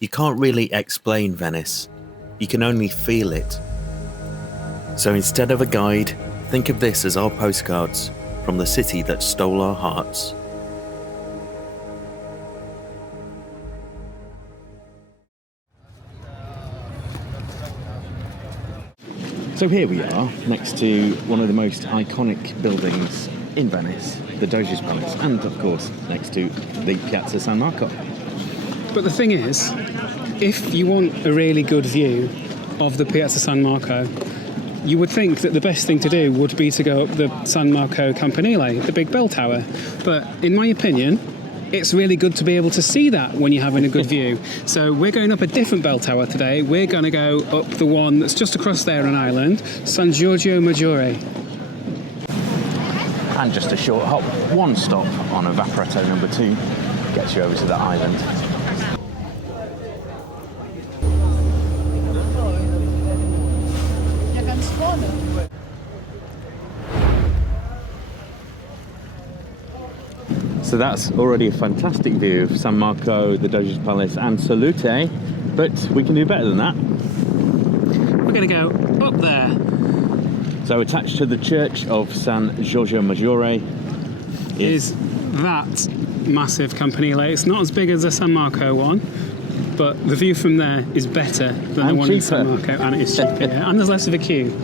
You can't really explain Venice, you can only feel it. So instead of a guide, think of this as our postcards from the city that stole our hearts. So here we are, next to one of the most iconic buildings in Venice, the Doge's Palace, and of course next to the Piazza San Marco. But the thing is, if you want a really good view of the Piazza San Marco, you would think that the best thing to do would be to go up the San Marco Campanile, the big bell tower. But in my opinion, it's really good to be able to see that when you're having a good view. So we're going up a different bell tower today. We're going to go up the one that's just across there on island, San Giorgio Maggiore. And just a short hop, one stop on Evaporato number 2 gets you over to the island. So that's already a fantastic view of San Marco, the Doge's Palace and Salute, but we can do better than that. We're going to go up there. So attached to the church of San Giorgio Maggiore is that massive campanile. It's not as big as the San Marco one, but the view from there is better than the one in San Marco, and it is cheaper, yeah. And there's less of a queue.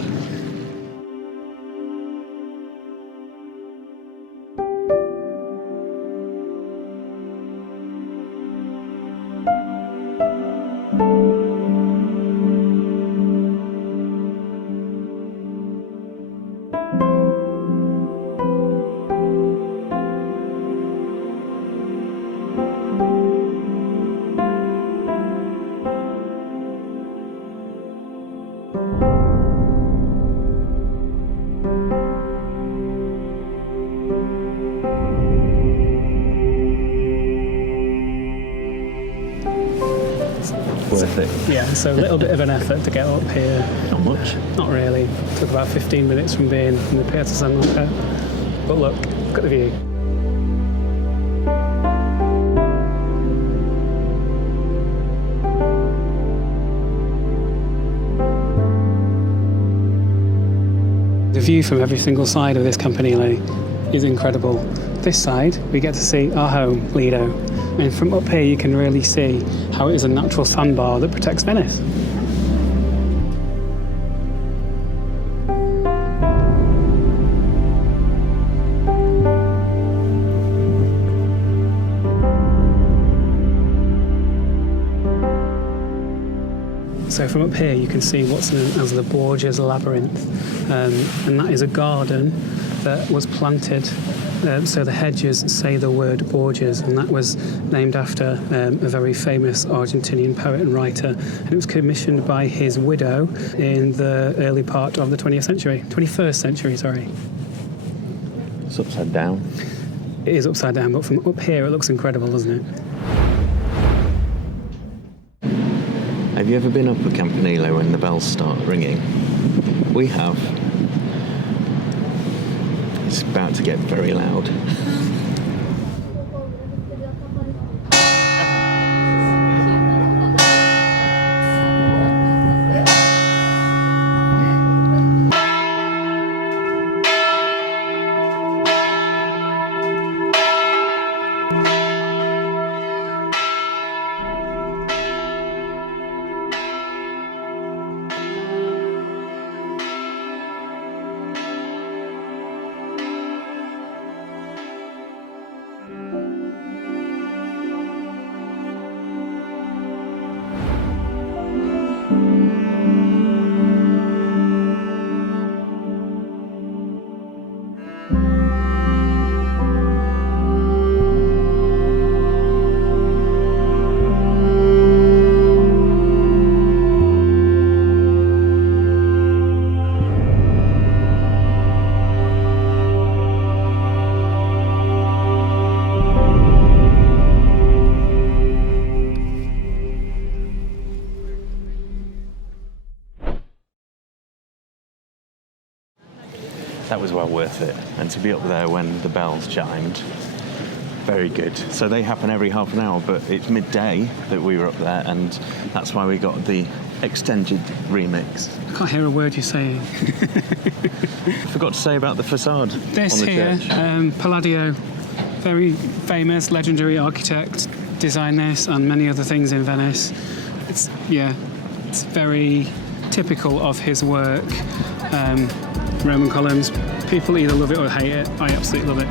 Worth it. Yeah, so a little bit of an effort to get up here. Not much. Not really. It took about 15 minutes from being in the Piazza San Marco. But look at the view. The view from every single side of this campanile is incredible. This side, we get to see our home, Lido. And from up here you can really see how it is a natural sandbar that protects Venice. So from up here you can see what's known as the Borgia's Labyrinth, and that is a garden that was planted so the hedges say the word Borgias, and that was named after a very famous Argentinian poet and writer, and it was commissioned by his widow in the early part of the 21st century, sorry. It's upside down. It is upside down, but from up here it looks incredible, doesn't it? Have you ever been up a campanile when the bells start ringing? We have. It's about to get very loud. That was well worth it, and to be up there when the bells chimed Very good. So they happen every half an hour, but it's midday that we were up there, and that's why we got the extended remix. I can't hear a word you're saying. I forgot to say about the facade This on the here, church. Palladio, very famous, legendary architect, designed this and many other things in Venice. It's very typical of his work. Roman columns. People either love it or hate it. I absolutely love it.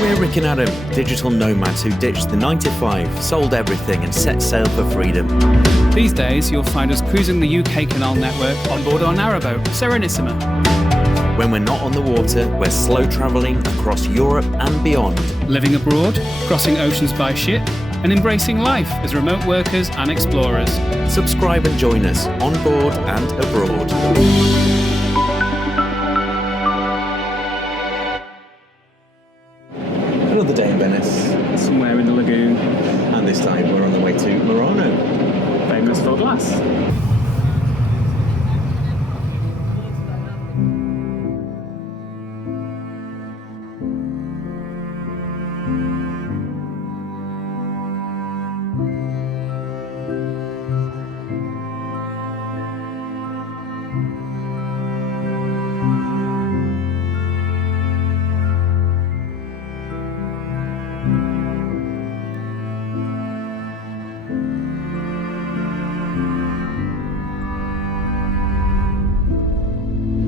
We're Rick and Adam, digital nomads who ditched the 9 to 5, sold everything and set sail for freedom. These days, you'll find us cruising the UK Canal network on board our narrowboat, Serenissima. When we're not on the water, we're slow travelling across Europe and beyond. Living abroad, crossing oceans by ship, and embracing life as remote workers and explorers. Subscribe and join us on board and abroad. Another day in Venice. Somewhere in the lagoon, And this time we're on the way to Murano. famous for glass.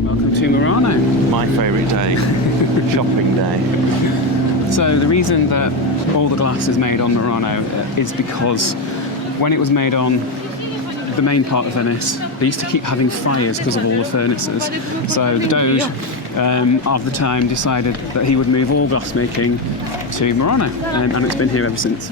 Welcome to Murano. My favourite day. Shopping day. So the reason that all the glass is made on Murano is because when it was made on the main part of Venice, they used to keep having fires because of all the furnaces. So the Doge of the time decided that he would move all glass making to Murano, and it's been here ever since.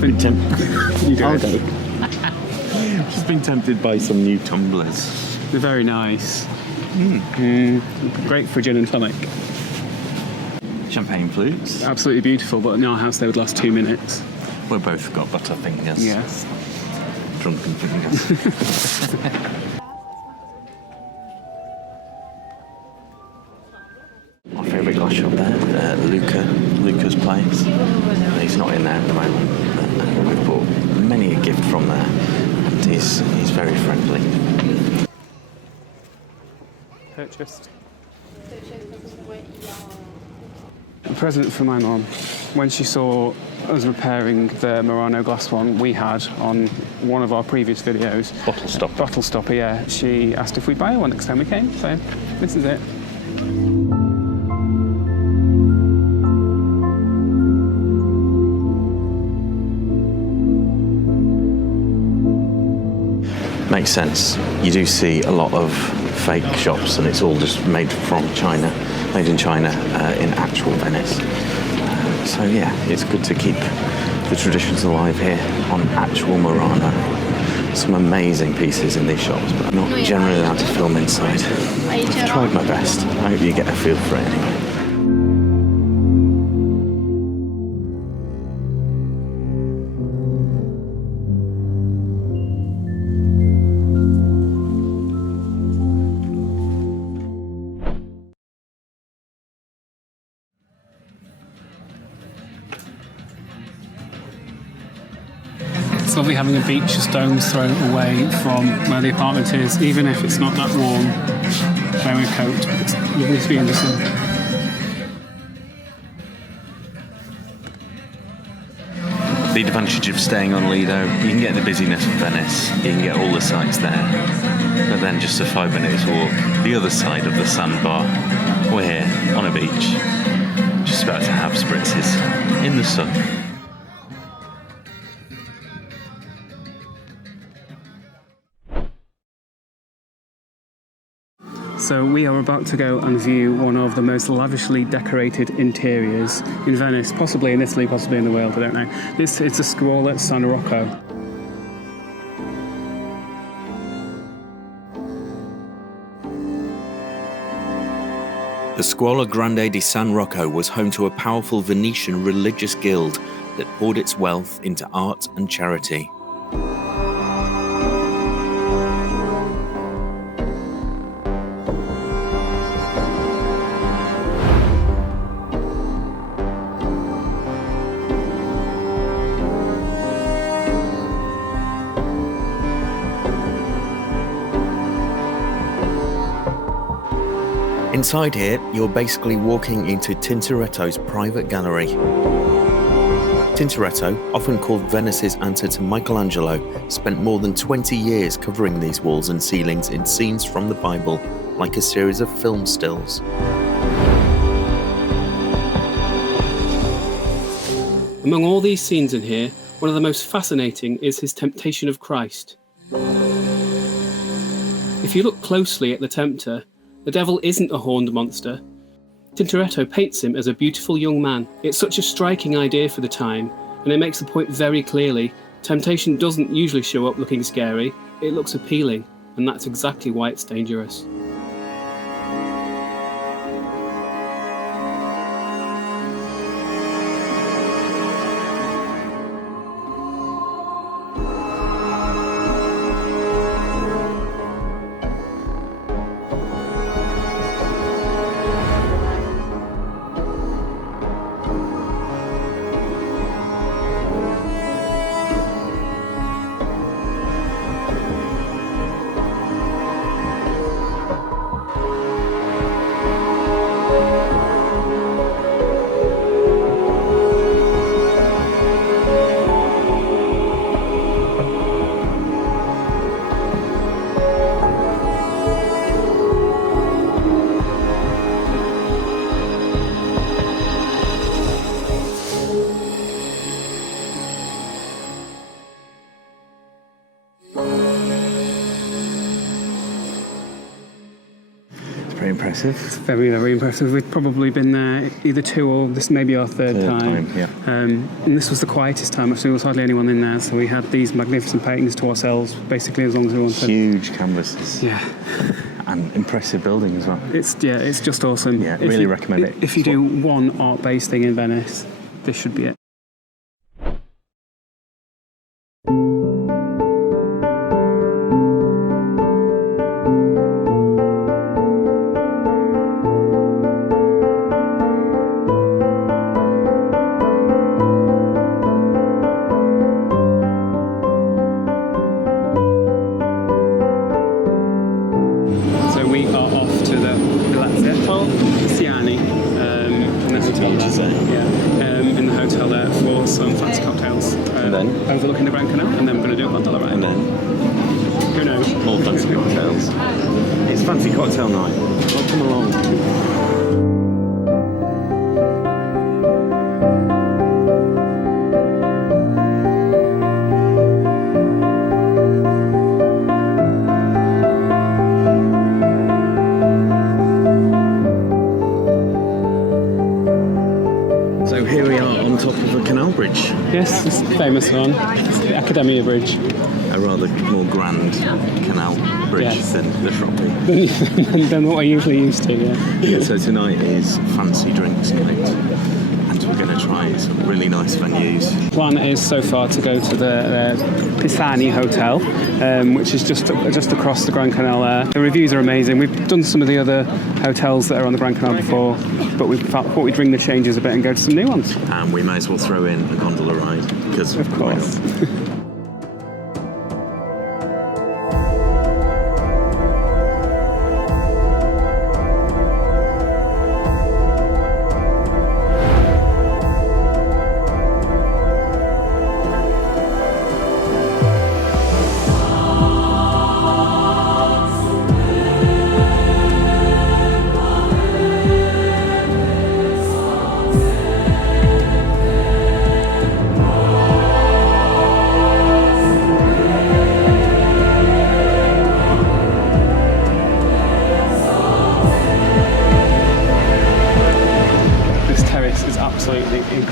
Been you do it. Just been tempted by some new tumblers. They're very nice. Great for gin and tonic. Champagne flutes. Absolutely beautiful, but in our house they would last 2 minutes. We've both got butterfingers. Yes. Drunken fingers. My favourite glass shop there, Luca's place. He's not in there at the moment, but we've bought many a gift from there, and he's very friendly. Purchased a present for my mum. When she saw us repairing the Murano glass one we had on one of our previous videos. Bottle stopper, yeah. She asked if we'd buy her one next time we came, so this is it. Makes sense. You do see a lot of fake shops, and it's all just made from China, made in China in actual Venice. So yeah, it's good to keep the traditions alive here on actual Murano. Some amazing pieces in these shops, but I'm not generally allowed to film inside. I've tried my best. I hope you get a feel for it anyway. It's lovely having a beach a stone's throw away from where the apartment is, even if it's not that warm. Wearing a coat, it's lovely to be in the sun. The advantage of staying on Lido, you can get the busyness of Venice, you can get all the sights there, but then just a 5 minutes walk, the other side of the Sandbar, we're here on a beach, just about to have spritzes in the sun. So we are about to go and view one of the most lavishly decorated interiors in Venice, possibly in Italy, possibly in the world, I don't know. It's a squall at San Rocco. The Scuola Grande di San Rocco was home to a powerful Venetian religious guild that poured its wealth into art and charity. Inside here, you're basically walking into Tintoretto's private gallery. Tintoretto, often called Venice's answer to Michelangelo, spent more than 20 years covering these walls and ceilings in scenes from the Bible, like a series of film stills. Among all these scenes in here, one of the most fascinating is his temptation of Christ. If you look closely at the tempter, the devil isn't a horned monster. Tintoretto paints him as a beautiful young man. It's such a striking idea for the time, and it makes the point very clearly. Temptation doesn't usually show up looking scary, it looks appealing, and that's exactly why it's dangerous. Very impressive. It's very, very impressive. We've probably been there either two or this may be our third time. Yeah. And this was the quietest time. Actually, there was hardly anyone in there, so we had these magnificent paintings to ourselves, basically as long as we wanted. Huge canvases. Yeah. And impressive building as well. It's just awesome. Yeah, really recommend it. If you do one art-based thing in Venice, this should be it. Overlooking the Grand Canal, and then we're going to do a gondola ride. And then, who knows? More fancy cocktails. It's fancy cocktail night. Oh, come along. So here we are on top of a canal bridge. Yes, it's the famous one. It's the Academia Bridge. A rather more grand canal bridge than the shopping. Than what we're usually used to, yeah. So tonight is fancy drinks night, and we're going to try some really nice venues. The plan is so far to go to the Pisani Hotel, which is just across the Grand Canal there. The reviews are amazing. We've done some of the other hotels that are on the Grand Canal before, but we thought we'd bring the changes a bit and go to some new ones. And we may as well throw in a gondola ride, because of course.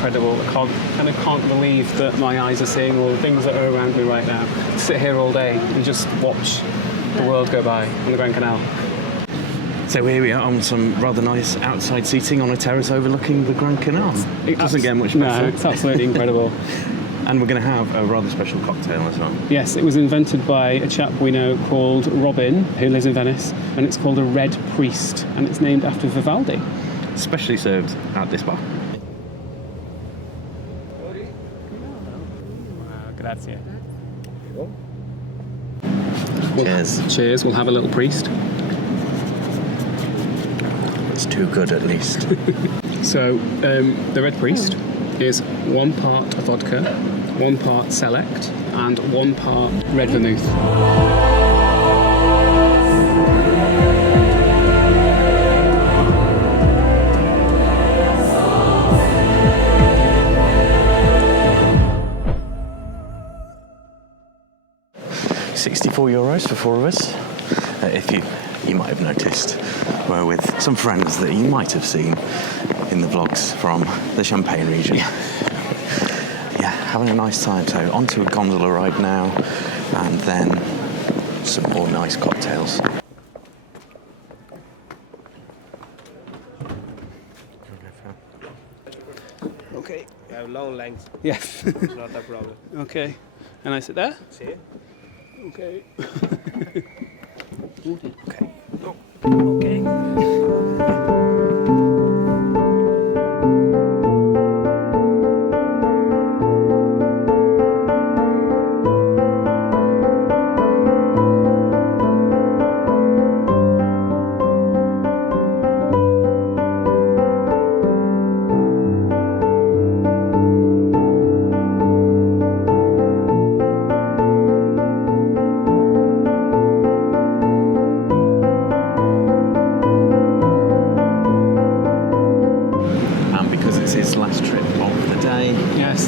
incredible. I can't believe that my eyes are seeing all the things that are around me right now. Sit here all day and just watch the world go by on the Grand Canal. So here we are on some rather nice outside seating on a terrace overlooking the Grand Canal. It doesn't get much better. No, it's absolutely incredible. And we're going to have a rather special cocktail as well. Yes, it was invented by a chap we know called Robin, who lives in Venice, and it's called a Red Priest, and it's named after Vivaldi. Specially served at this bar. Grazie. Cheers. Cheers, we'll have a little priest. It's too good at least. So, the Red Priest is 1 part vodka, 1 part select, and 1 part red vermouth. €64 for 4 of us. If you might have noticed, we're with some friends that you might have seen in the vlogs from the Champagne region. Yeah, having a nice time. So onto a gondola ride now, and then some more nice cocktails. Okay. I have long legs. Yes. Not a problem. Okay. And I sit there? See? Okay. Okay. Okay.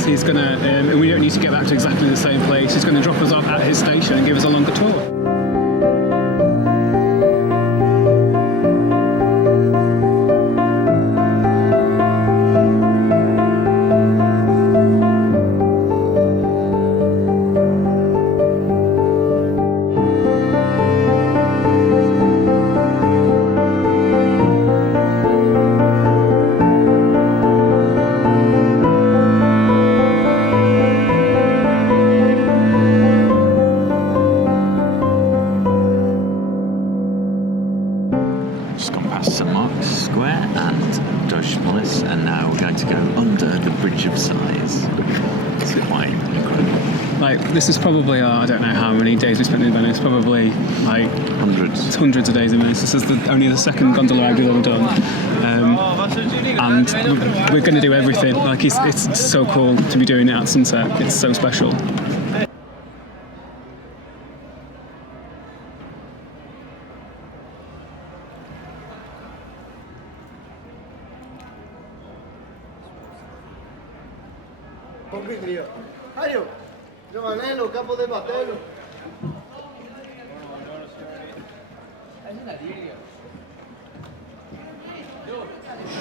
He's going to, and we don't need to get back to exactly the same place. He's going to drop us off at his station and give us a longer tour. St Mark's Square and Doge, and now we're going to go under the Bridge of Sighs. It's quite incredible. Like, this is probably, I don't know how many days we spent in Venice, probably like hundreds of days in Venice. This is only the second gondola ride we've ever done. And we're going to do everything. Like, it's so cool to be doing it at sunset. It's so special.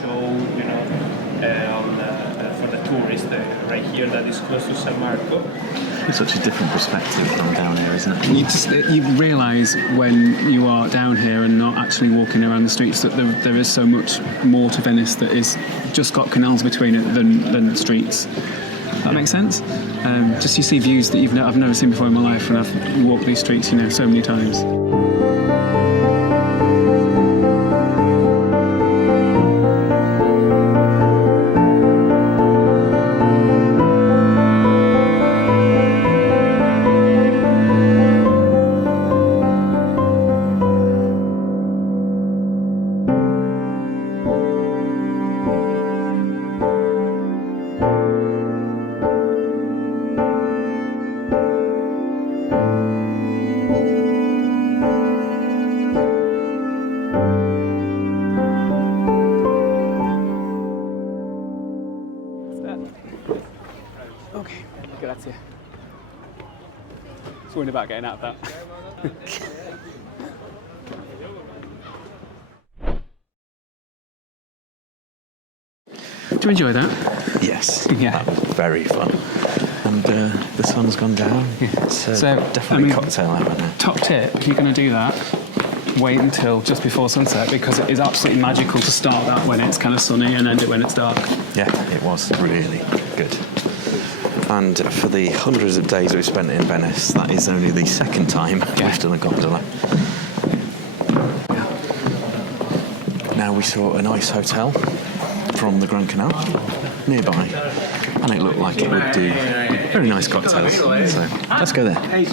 Show, for the tourists right here that is close to San Marco. It's such a different perspective from down here, isn't it? You realise when you are down here and not actually walking around the streets that there is so much more to Venice that is just got canals between it than streets. That makes sense? Just you see views that I've never seen before in my life, and I've walked these streets, so many times. Grazie. It's worrying about getting out of that. Do you enjoy that? Yes. Yeah. That was very fun. And the sun's gone down. Yeah. It's So, definitely cocktail hour now. Top tip, if you're going to do that, wait until just before sunset, because it is absolutely magical to start that when it's kind of sunny and end it when it's dark. Yeah, it was really good. And for the hundreds of days we spent in Venice, that is only the second time we've done a gondola. Now we saw a nice hotel from the Grand Canal nearby, and it looked like it would do very nice cocktails. So let's go there.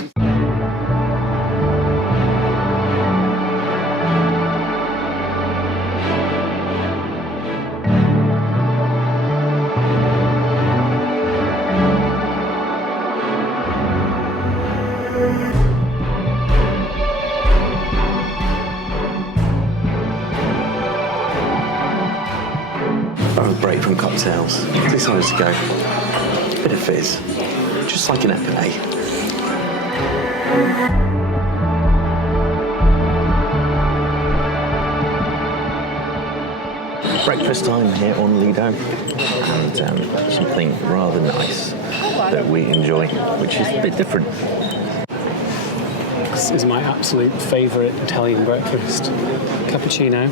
Break from cocktails. Decided to go a bit of fizz, just like an epinay. Breakfast time here on Lido, and something rather nice that we enjoy, which is a bit different. This is my absolute favourite Italian breakfast. Cappuccino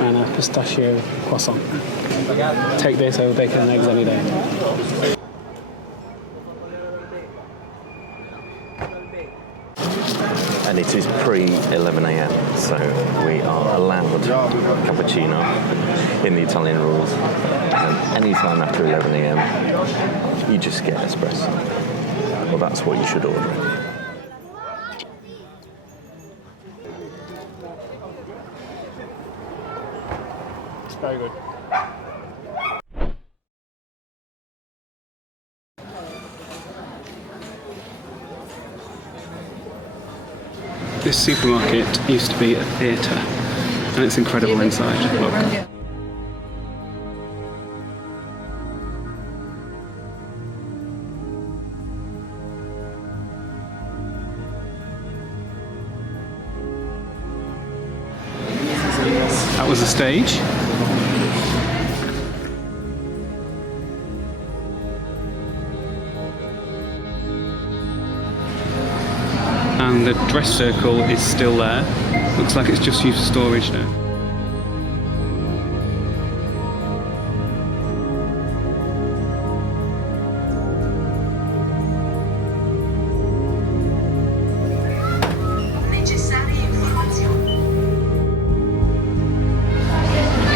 and a pistachio croissant. Take this over bacon and eggs any day. And it is pre-11 a.m, so we are allowed cappuccino in the Italian rules. And any time after 11 a.m, you just get espresso. Well, that's what you should order. Very good. This supermarket used to be a theatre, and it's incredible inside. Look. That was the stage. And the dress circle is still there. Looks like it's just used for storage now.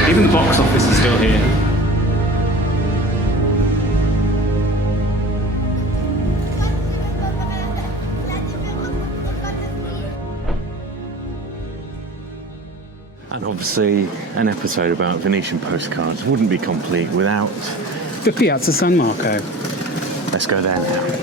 Even the box office is still here. And obviously, an episode about Venetian postcards wouldn't be complete without The Piazza San Marco. Let's go there now.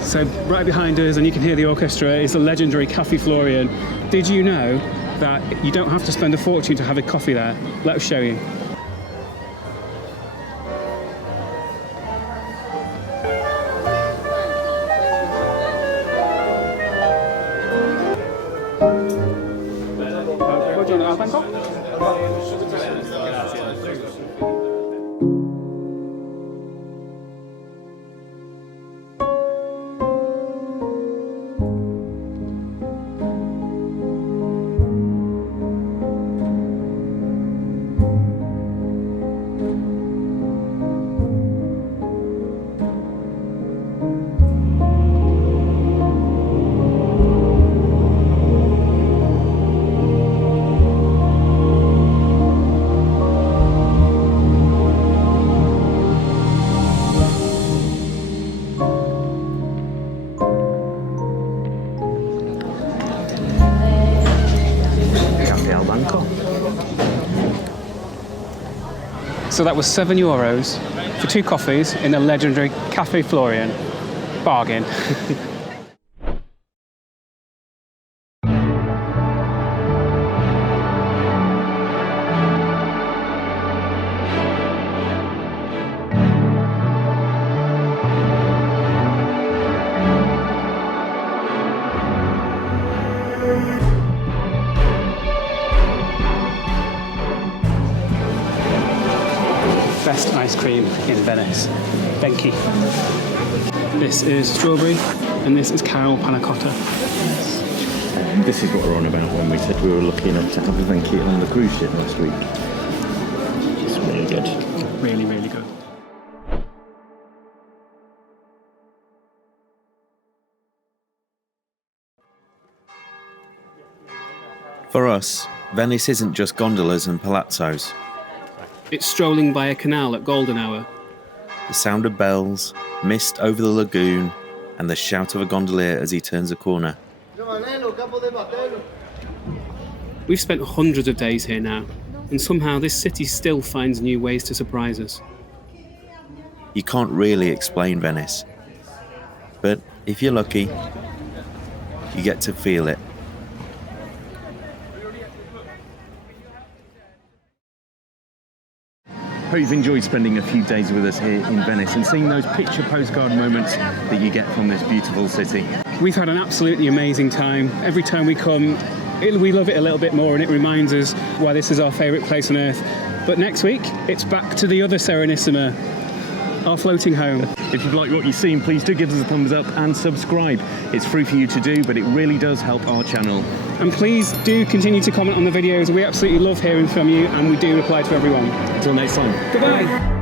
So right behind us, and you can hear the orchestra, is the legendary Caffe Florian. Did you know that you don't have to spend a fortune to have a coffee there? Let us show you. So that was €7 for 2 coffees in the legendary Caffe Florian. Bargain. Best ice cream in Venice. Venki. This is strawberry, and this is caramel panna cotta. This is what we're on about when we said we were lucky enough to have a Venki on the cruise ship last week. It's really good. Really, really good. For us, Venice isn't just gondolas and palazzos. It's strolling by a canal at golden hour. The sound of bells, mist over the lagoon, and the shout of a gondolier as he turns a corner. We've spent hundreds of days here now, and somehow this city still finds new ways to surprise us. You can't really explain Venice, but if you're lucky, you get to feel it. Hope you've enjoyed spending a few days with us here in Venice and seeing those picture postcard moments that you get from this beautiful city. We've had an absolutely amazing time. Every time we come, we love it a little bit more, and it reminds us why this is our favourite place on earth. But next week, it's back to the other Serenissima, our floating home. If you've liked what you've seen, please do give us a thumbs up and subscribe. It's free for you to do, but it really does help our channel. And please do continue to comment on the videos. We absolutely love hearing from you, and we do reply to everyone. Until next time. Goodbye.